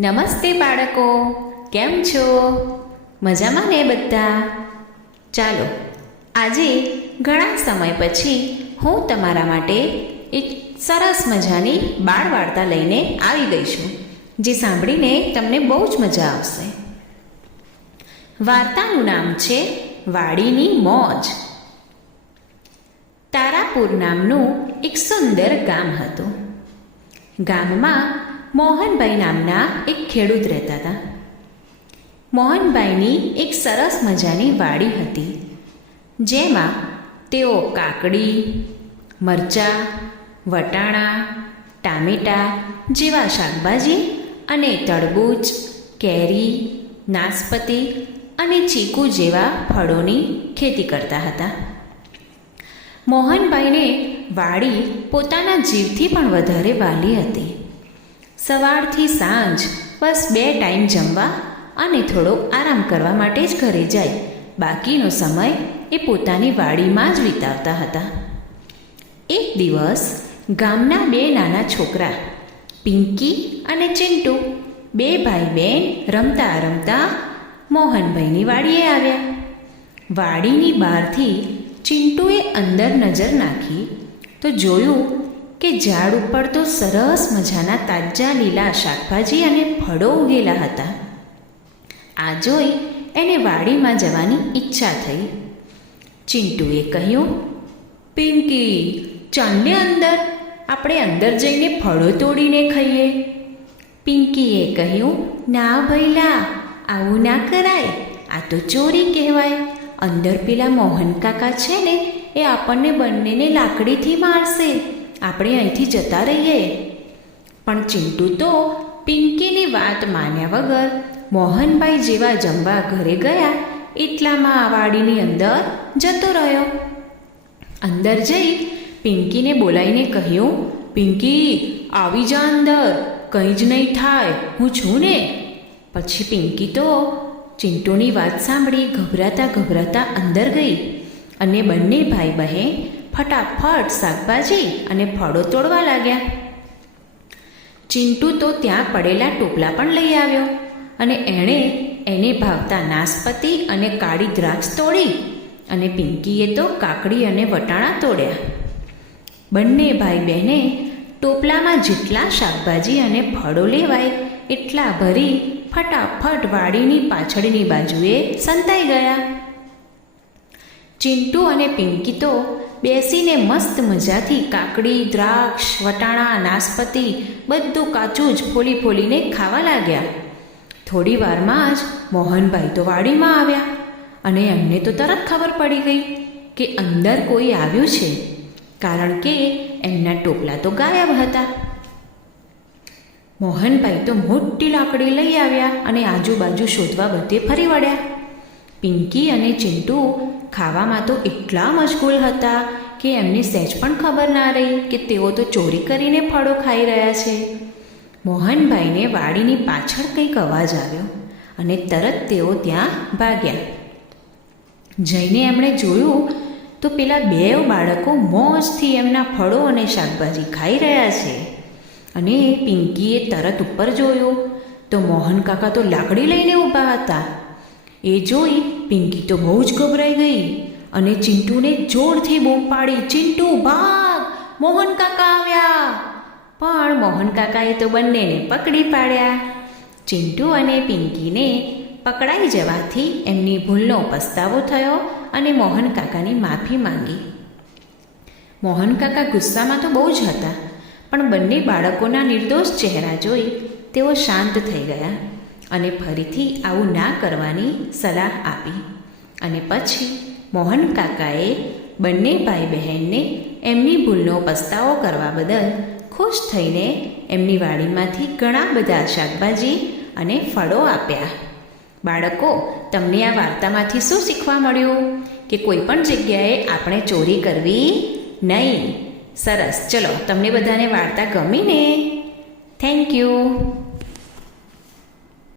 નમસ્તે બાળકો, કેમ છો? મજામાં ને બધા? ચાલો, આજે ઘણા સમય પછી હું તમારા માટે એક સરસ મજાની બાળ વાર્તા લઈને આવી ગઈ છું, જે સાંભળીને તમને બહુ જ મજા આવશે. વાર્તાનું નામ છે વાડીની મોજ. તારાપુર નામનું એક સુંદર ગામ હતું. ગામમાં મોહનભાઈ નામના એક ખેડૂત રહેતા હતા. મોહનભાઈની એક સરસ મજાની વાડી હતી. જેમાં તેઓ કાકડી, મરચાં, વટાણા, ટામેટાં જેવા શાકભાજી અને તરબૂચ, કેરી, નાસપતિ અને ચીકુ જેવા ફળોની ખેતી કરતા હતા. મોહનભાઈને વાડી પોતાના જીવથી પણ વધારે વાલી હતી. સવારથી સાંજ, બસ બે ટાઈમ જમવા અને થોડો આરામ કરવા માટે જ ઘરે જાય. બાકીનો સમય એ પોતાની વાડીમાં જ વિતાવતા હતા. એક દિવસ ગામના બે નાના છોકરા, પિંકી અને ચિંટુ, બે ભાઈ બહેન રમતા રમતા મોહનભાઈની વાડીએ આવ્યા. વાડીની બહારથી ચિંટુએ અંદર નજર નાખી તો જોયું કે ઝાડ ઉપર તો સરસ મજાના તાજા લીલા શાકભાજી અને ફળો ઉગેલા હતા. આ જોઈ એને વાડીમાં જવાની ઈચ્છા થઈ. ચિંટુએ કહ્યું, પિંકી, ચાલને અંદર. આપણે અંદર જઈને ફળો તોડીને ખાઈએ. પિંકીએ કહ્યું, ના ભૈલા આવું ના કરાય. આ તો ચોરી કહેવાય. અંદર પેલા મોહન કાકા છે ને, એ આપણને બંનેને લાકડીથી મારશે. આપણે અહીંથી જતા રહીએ. પણ ચિંટુ તો પિંકીની વાત માન્યા વગર મોહનભાઈ જેવા જમવા ઘરે ગયા, એટલામાં આ વાડીની અંદર જતો રહ્યો. અંદર જઈ પિંકીને બોલાવીને કહ્યું, પિંકી, આવી જા અંદર, કંઈ જ નહીં થાય, હું છું ને. પછી પિંકી તો ચિંટુની વાત સાંભળી ગભરાતા ગભરાતા અંદર ગઈ અને બંને ભાઈ બહેન ફટાફટ શાકભાજી અને ફળો તોડવા લાગ્યા. ચિંટુ તો ત્યાં પડેલા ટોપલા પણ લઈ આવ્યો અને એણે એને ભાવતા નાસપતિ અને કાળી દ્રાક્ષ તોડી અને પિંકીએ તો કાકડી અને વટાણા તોડ્યા. બંને ભાઈ બહેને ટોપલામાં જેટલા શાકભાજી અને ફળો લેવાય એટલા ભરી ફટાફટ વાડીની પાછળની બાજુએ સંતાઈ ગયા. ચિંટુ અને પિંકી તો બેસીને મસ્ત મજાથી કાકડી, દ્રાક્ષ, વટાણા, નાસપતિ, બધું કાચું જ ફોલી ફોલીને ખાવા લાગ્યા. થોડી વારમાં જ મોહનભાઈ તો વાડીમાં આવ્યા અને એમને તો તરત ખબર પડી ગઈ કે અંદર કોઈ આવ્યું છે, કારણ કે એમના ટોપલા તો ગાયબ હતા. મોહનભાઈ તો મોટી લાકડી લઈ આવ્યા અને આજુબાજુ શોધવા બધે ફરી વળ્યા. પિંકી અને ચિંટુ ખાવામાં તો એટલા મશગુલ હતા કે એમને સહેજ પણ ખબર ના રહી કે તેઓ તો ચોરી કરીને ફળો ખાઈ રહ્યા છે. મોહનભાઈને વાડીની પાછળ કંઈક અવાજ આવ્યો અને તરત તેઓ ત્યાં ભાગ્યા. જઈને એમણે જોયું તો પેલા બે બાળકો મોજથી એમના ફળો અને શાકભાજી ખાઈ રહ્યા છે અને પિંકીએ તરત ઉપર જોયું તો મોહન કાકા તો લાકડી લઈને ઊભા હતા. એ જોઈ પિંકી તો બહુ જ ગભરાઈ ગઈ અને ચિંટુને જોરથી બૂમ પાડી, ચિંટુ, ભાગ! મોહન કાકા આવ્યા! પણ મોહન કાકાએ તો બંનેને પકડી પાડ્યા. ચિંટુ અને પિંકીને પકડાઈ જવાથી એમની ભૂલનો પસ્તાવો થયો અને મોહન કાકાની માફી માંગી. મોહન કાકા ગુસ્સામાં તો બહુ જ હતા, પણ બંને બાળકોના નિર્દોષ ચહેરા જોઈ તેઓ શાંત થઈ ગયા. અને ફરીથી આવું ના કરવાની સલાહ આપી. અને પછી મોહન કાકાએ બંને ભાઈ બહેનને એમની ભૂલનો પસ્તાવો કરવા બદલ ખુશ થઈને એમની વાડીમાંથી ઘણા બધા શાકભાજી અને ફળો આપ્યા. બાળકો, તમને આ વાર્તામાંથી શું શીખવા મળ્યું? કે કોઈ પણ જગ્યાએ આપણે ચોરી કરવી નહીં. સરસ. ચલો, તમને બધાને વાર્તા ગમી ને? Thank you